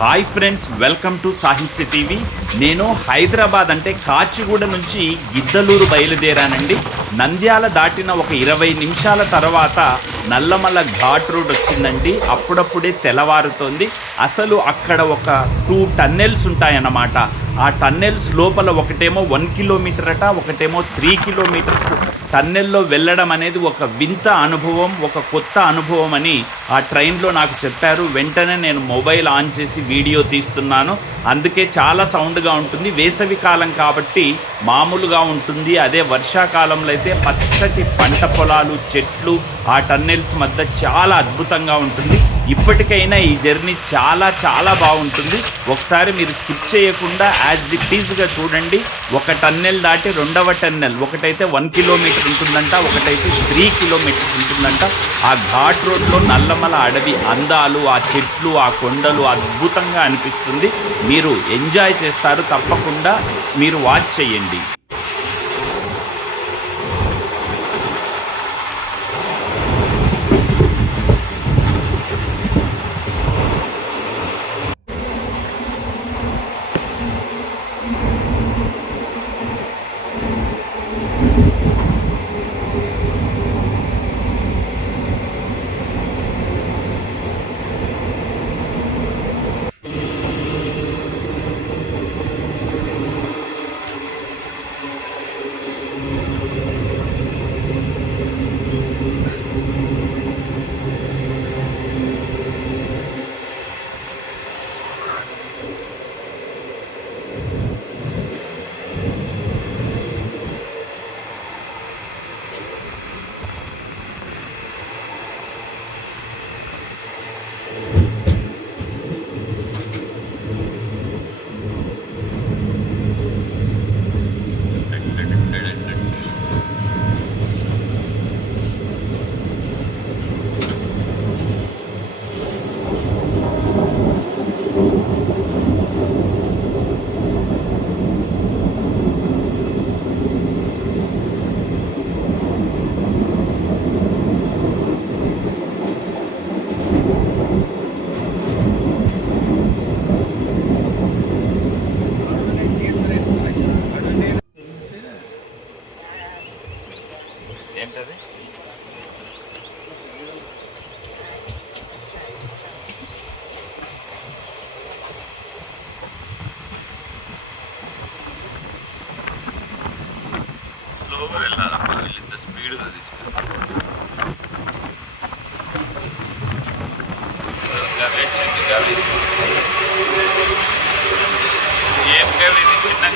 Hi friends welcome to Sahitya TV. నేను హైదరాబాద్ అంటే కాచిగూడ నుంచి గిద్దలూరు బయలుదేరానండి. నంద్యాల దాటిన ఒక ఇరవై నిమిషాల తర్వాత నల్లమల్ల ఘాట్ రోడ్ వచ్చిందండి. అప్పుడప్పుడే తెల్లవారుతోంది. అసలు అక్కడ ఒక టూ టన్నెల్స్ ఉంటాయన్నమాట. ఆ టన్నెల్స్ లోపల ఒకటేమో వన్ కిలోమీటర్ అట ఒకటేమో త్రీ కిలోమీటర్స్ టన్నెల్లో వెళ్ళడం అనేది ఒక వింత అనుభవం ఒక కొత్త అనుభవం అని ఆ ట్రైన్లో నాకు చెప్పారు. వెంటనే నేను మొబైల్ ఆన్ చేసి వీడియో తీస్తున్నాను. అందుకే చాలా సౌండ్గా ఉంటుంది. వేసవి కాలం కాబట్టి మామూలుగా ఉంటుంది. అదే వర్షాకాలంలో అయితే పచ్చటి పంట పొలాలు చెట్లు ఆ టన్నెల్ టన్నెల్స్ మధ్య చాలా అద్భుతంగా ఉంటుంది. ఇప్పటికైనా ఈ జర్నీ చాలా చాలా బాగుంటుంది. ఒకసారి మీరు స్కిప్ చేయకుండా యాజ్ ఇట్ ఈజ్గా చూడండి. ఒక టన్నెల్ దాటి రెండవ టన్నెల్ ఒకటైతే వన్ కిలోమీటర్ ఉంటుందంట ఒకటైతే త్రీ కిలోమీటర్స్ ఉంటుందంట. ఆ ఘాట్ రోడ్లో నల్లమల అడవి అందాలు ఆ చెట్లు ఆ కొండలు అద్భుతంగా అనిపిస్తుంది. మీరు ఎంజాయ్ చేస్తారు తప్పకుండా. మీరు వాచ్ చేయండి.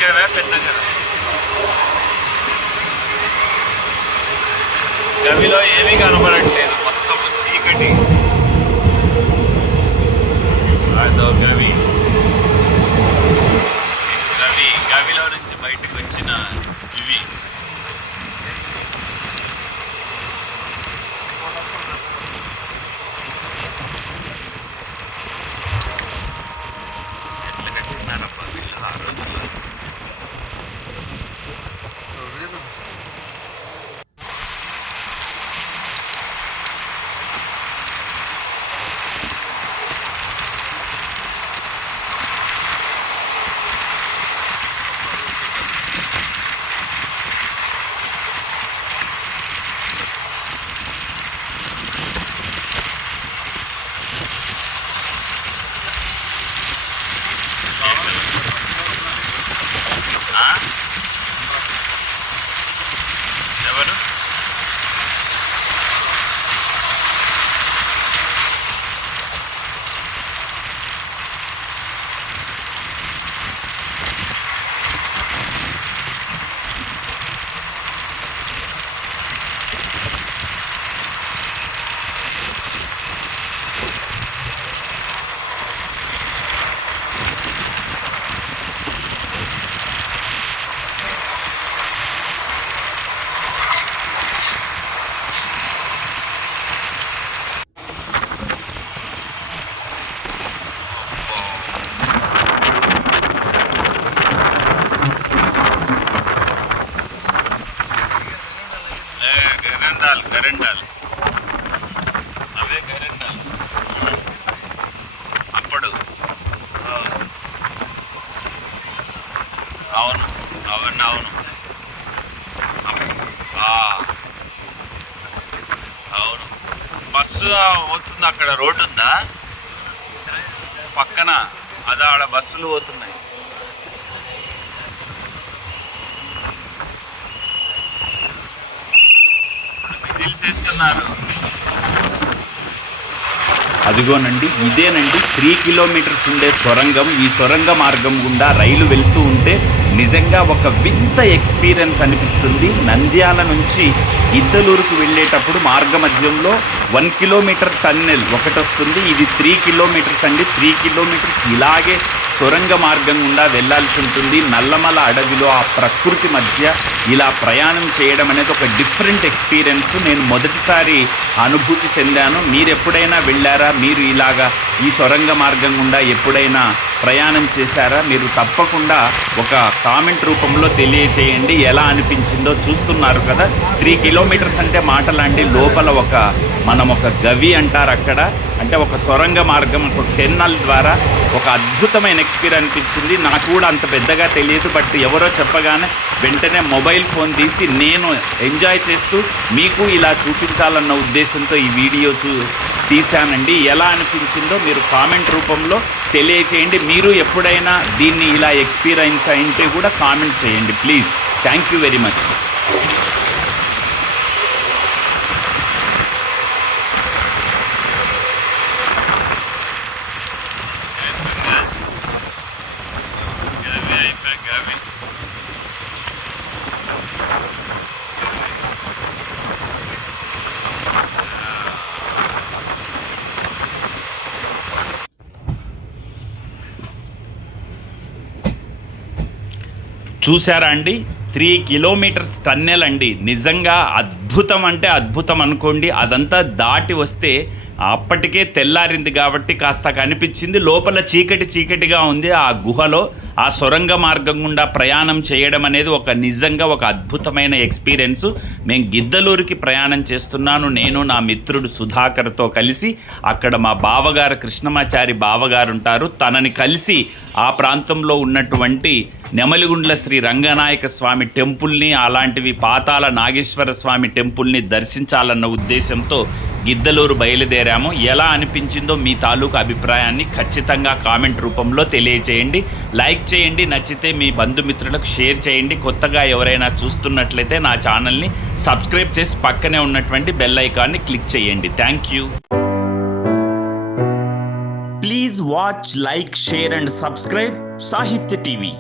ఇది పెద్ద గవిలో ఏమీ కనబడట్లేదు మొత్తం చీకటి. అదో గవి. గవి గవిలో నుంచి బయటకు వచ్చిన ఎవరు? గరెండాలు గరెండాలు అవే గరెండాలు అప్పుడు అవును అవును అవును. అవును. బస్సు వస్తుంది అక్కడ రోడ్డు ఉందా పక్కన ఆడ బస్సులు పోతున్నాయి. విజిల్స్ వేస్తున్నారు అదిగోనండి ఇదేనండి త్రీ కిలోమీటర్స్ ఉండే సొరంగం. ఈ సొరంగ మార్గం గుండా రైలు వెళ్తూ ఉంటే నిజంగా ఒక వింత ఎక్స్పీరియన్స్ అనిపిస్తుంది. నంద్యాల నుంచి ఇద్దలూరుకు వెళ్ళేటప్పుడు మార్గ మధ్యంలో వన్ కిలోమీటర్ టన్నెల్ ఒకటి వస్తుంది ఇది త్రీ కిలోమీటర్స్ అండి. త్రీ కిలోమీటర్స్ ఇలాగే సొరంగ మార్గం గుండా వెళ్ళాల్సి ఉంటుంది. నల్లమల అడవిలో ఆ ప్రకృతి మధ్య ఇలా ప్రయాణం చేయడం అనేది ఒక డిఫరెంట్ ఎక్స్పీరియన్స్. నేను మొదటిసారి అనుభూతి చెందాను. మీరు ఎప్పుడైనా వెళ్ళారా? మీరు ఇలాగా ఈ సొరంగ మార్గం గుండా ఎప్పుడైనా ప్రయాణం చేశారా? మీరు తప్పకుండా ఒక కామెంట్ రూపంలో తెలియచేయండి ఎలా అనిపించిందో చూస్తున్నారు కదా. త్రీ కిలోమీటర్స్ అంటే మాటలాంటి లోపల ఒక మనం ఒక గవి అంటారు అక్కడ. అంటే ఒక సొరంగ మార్గం ఒక టెన్నల్ ద్వారా ఒక అద్భుతమైన ఎక్స్పీరియన్స్ అనిపించింది. నాకు కూడా అంత పెద్దగా తెలియదు బట్ ఎవరో చెప్పగానే వెంటనే మొబైల్ ఫోన్ తీసి నేను ఎంజాయ్ చేస్తూ మీకు ఇలా చూపించాలన్న ఉద్దేశంతో ఈ వీడియో చూ తీశానండి. ఎలా అనిపించిందో మీరు కామెంట్ రూపంలో తెలియచేయండి. మీరు ఎప్పుడైనా దీన్ని ఇలా ఎక్స్పీరియన్స్ అయింటే కూడా కామెంట్ చేయండి please thank you very much చూసారా అండి? త్రీ కిలోమీటర్స్ టన్నెల్ అండి. నిజంగా అద్భుతం అంటే అద్భుతం అనుకోండి. అదంతా దాటి వస్తే అప్పటికే తెల్లారింది కాబట్టి కాస్త కనిపించింది. లోపల చీకటి చీకటిగా ఉంది ఆ గుహలో. ఆ సొరంగ మార్గం గుండా ప్రయాణం చేయడం అనేది ఒక నిజంగా ఒక అద్భుతమైన ఎక్స్పీరియన్స్. మేము గిద్దలూరుకి ప్రయాణం చేస్తున్నాను. నేను నా మిత్రుడు సుధాకర్తో కలిసి అక్కడ మా బావగారు కృష్ణమాచారి బావగారు ఉంటారు. తనని కలిసి ఆ ప్రాంతంలో ఉన్నటువంటి నెమలిగుండ్ల శ్రీ రంగనాయక స్వామి టెంపుల్ని అలాంటివి పాతాల నాగేశ్వర స్వామి టెంపుల్ని దర్శించాలన్న ఉద్దేశంతో గిద్దలూరు బయలుదేరాము. ఎలా అనిపించిందో మీ తాలూకు అభిప్రాయాన్ని ఖచ్చితంగా కామెంట్ రూపంలో తెలియచేయండి. లైక్ చేయండి నచ్చితే మీ బంధుమిత్రులకు షేర్ చేయండి. కొత్తగా ఎవరైనా చూస్తున్నట్లయితే నా ఛానల్ని సబ్స్క్రైబ్ చేసి పక్కనే ఉన్నటువంటి బెల్ ఐకాన్ని క్లిక్ చేయండి. Thank you. Please watch like share and subscribe Sahitya TV.